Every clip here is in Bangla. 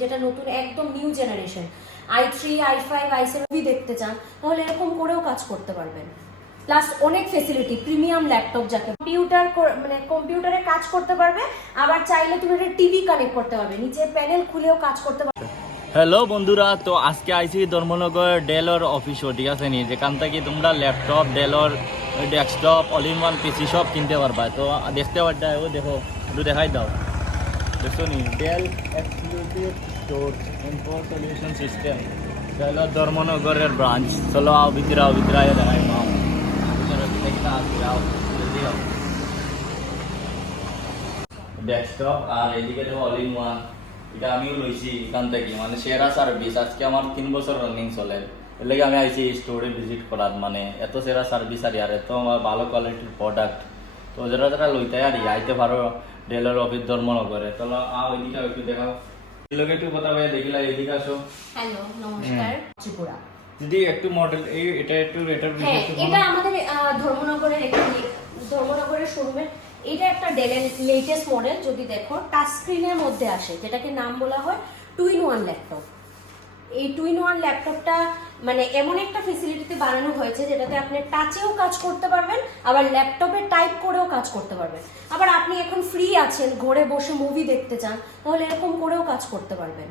যেটা নতুন একদম new generation i3 i5 i7 দেখতে চান তাহলে এরকম করেও কাজ করতে পারবেন। প্লাস অনেক ফেসিলিটি, প্রিমিয়াম ল্যাপটপ, যাকে কম্পিউটারে কাজ করতে পারবে, আবার চাইলে তুমি এটা টিভি কানেক্ট করতে পারবে, নিচে প্যানেল খুলেও কাজ করতে পারবে। হ্যালো বন্ধুরা, তো আজকে আইসি ধর্মনগর ডেলর অফিসও, ঠিক আছে নি, যেখান থেকে তোমরা ল্যাপটপ, ডেলর desktop, all in one PC সব কিনতে পারবা। তো দেখতে পারটা ও দেখো, একটু দেখাই দাও, দেখছো নি, Dell exclusive store info solution system, ডেলর ধর্মনগরের ব্রাঞ্চ। চলো আও ভিতরে দেখাই পাও ডেস্কটপ। আর এদিকে দেখো অল ইন ওয়ান, এটা আমিও লইছি এখান থেকে, মানে সেরা সার্ভিস। আজকে আমার 3 বছর রানিং চলে, এর লাগে আমি আইছি স্টোরে ভিজিট করার, মানে এত সেরা সার্ভিস আর এত আমার ভালো কোয়ালিটির প্রোডাক্ট। তো যারা লইতে আর আইতে পারো ডেলর অফিস ধর্মনগরে। চলো আও এদিকে একটু দেখাও, এদিকে একটু কথা বলে দেখিলা, এদিকে আসো। হ্যালো, নমস্কার। ত্রিপুরা যদি একটু মডেল এটা এটার হ্যাঁ, এটা আমাদের ধর্মনগরের শোরুমের, এটা একটা ডেলের লেটেস্ট মডেল। যদি দেখো টাচ স্ক্রিনের মধ্যে আসে, যেটাকে নাম বলা হয় 2-in-1 ল্যাপটপ। এই 2-in-1 ল্যাপটপটা মানে এমন একটা ফেসিলিটিতে বানানো হয়েছে যেটাতে আপনি টাচেও কাজ করতে পারবেন, আবার ল্যাপটপে টাইপ করেও কাজ করতে পারবেন। আবার আপনি এখন ফ্রি আছেন, ঘরে বসে মুভি দেখতে চান, তাহলে এরকম করেও কাজ করতে পারবেন।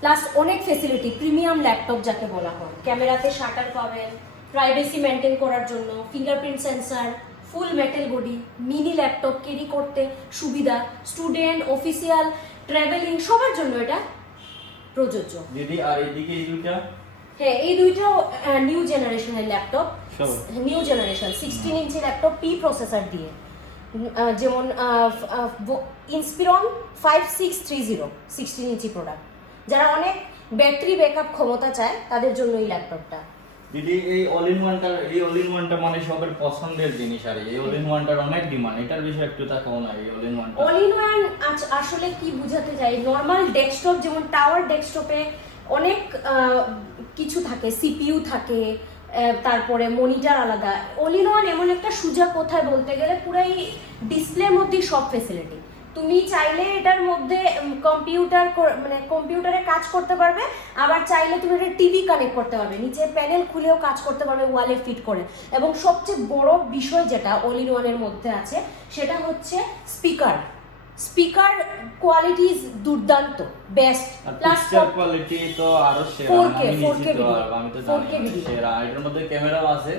প্লাস অনেক ফেসিলিটি, প্রিমিয়াম ল্যাপটপ যাকে বলা হয়, ক্যামেরাতে শাটার পাবেন, প্রাইভেসি মেনটেন করার জন্য, fingerprint sensor, full metal body, mini laptop carry করতে সুবিধা, স্টুডেন্ট, অফিসিয়াল, ট্রাভেলিং সবার জন্য এটা প্রযোজ্য। দিদি আর এদিকে এই দুইটা, হ্যাঁ, এই দুইটাও নিউ জেনারেশনের ল্যাপটপ, নিউ জেনারেশন 16 ইঞ্চি ল্যাপটপ, পি প্রসেসর দিয়ে, যেমন ইন্সপিরন 5630 16 ইঞ্চি প্রোডাক্ট। যারা অনেক ব্যাটারি ব্যাকআপ ক্ষমতা চায় তাদের জন্য এই ল্যাপটপটা। দিদি এই অল ইন ওয়ানটা মানে সবার পছন্দের জিনিস, আর এই অল ইন ওয়ানটার অনেক ডিমান্ড। এটার বিষয়ে একটু তাকাও না, এই অল ইন ওয়ানটা। অল ইন ওয়ান আসলে কি বোঝাতে চাই, নরমাল ডেস্কটপ যেমন টাওয়ার ডেস্কটপে অনেক কিছু থাকে, সিপিইউ থাকে, তারপরে মনিটর আলাদা। অল ইন ওয়ান এমন একটা সুজা, কোথায় বলতে গেলে পুরাই ডিসপ্লের মধ্যেই সব ফেসিলিটি। তুমি চাইলে এটার মধ্যে কম্পিউটারে কাজ করতে পারবে, আবার চাইলে তুমি এটা টিভি কানেক্ট করতে পারবে, নিচে প্যানেল খুলেও কাজ করতে পারবে ওয়ালে ফিট করে। এবং সবচেয়ে বড় বিষয় যেটা অল ইন ওয়ানের মধ্যে আছে সেটা হচ্ছে স্পিকার কোয়ালিটি ইজ দুর্দান্ত, বেস্ট। প্লাস কোয়ালিটি তো আরো সেরা, আমি তো জানি সেরা। এটার মধ্যে ক্যামেরাও আছে,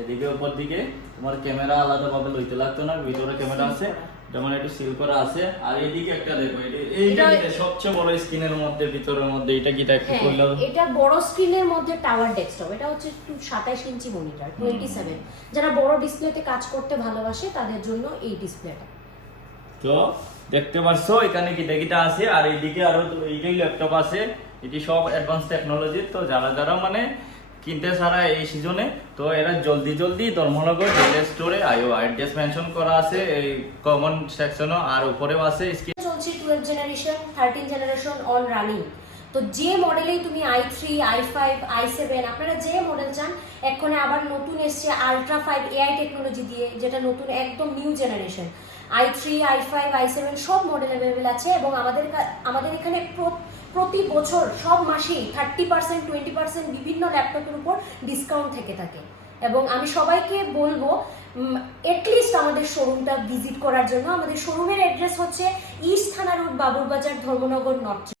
এদিকে উপর দিকে তোমার ক্যামেরা আলাদাভাবে লইতে লাগতো না, ভিতরে ক্যামেরা আছে, যেমন একটু সিল করা আছে। আর এইদিকে একটা দেখো, এইটা সবচেয়ে বড় স্ক্রিনের মধ্যে, ভিতরের মধ্যে এটা কিটা একটু করলে, এটা বড় স্ক্রিনের মধ্যে টাওয়ার ডেস্কটপ, এটা হচ্ছে 27 ইঞ্চি মনিটর 27। যারা বড় ডিসপ্লেতে কাজ করতে ভালোবাসে তাদের জন্য এই ডিসপ্লেটা। তো দেখতে পাচ্ছো এখানে কিটা আছে, আর এইদিকে আরো এইটাই ল্যাপটপ আছে। এটি সব অ্যাডভান্স টেকনোলজি। তো যারা মানে কিনতে ছাড়া এই সিজনে, তো এরা জলদি ধর্মনগর ডেল স্টোরে আইও। অ্যাড্রেস মেনশন করা আছে এই কমন সেকশনও, আর উপরেও আছে। চলছে 12 জেনারেশন, 13 জেনারেশন অন রানিং। তো যে মডেলেই তুমি i3 i5 i7 আপনারা যে মডেল চান, এক্ষণে আবার নতুন এসছে আলট্রা 5 এআই টেকনোলজি দিয়ে, যেটা নতুন একদম new generation i3 i5 i7 সব মডেল অ্যাভেলেবেল আছে। এবং আমাদের এখানে প্রতি বছর সব মাসেই 30% 20% বিভিন্ন ল্যাপটপের উপর ডিসকাউন্ট থেকে থাকে। এবং আমি সবাইকে বলবো এটলিস্ট আমাদের শোরুমটা ভিজিট করার জন্য। আমাদের শোরুমের অ্যাড্রেস হচ্ছে ইস্ট থানা রোড, বাবুরবাজার, ধর্মনগর, নর্থ।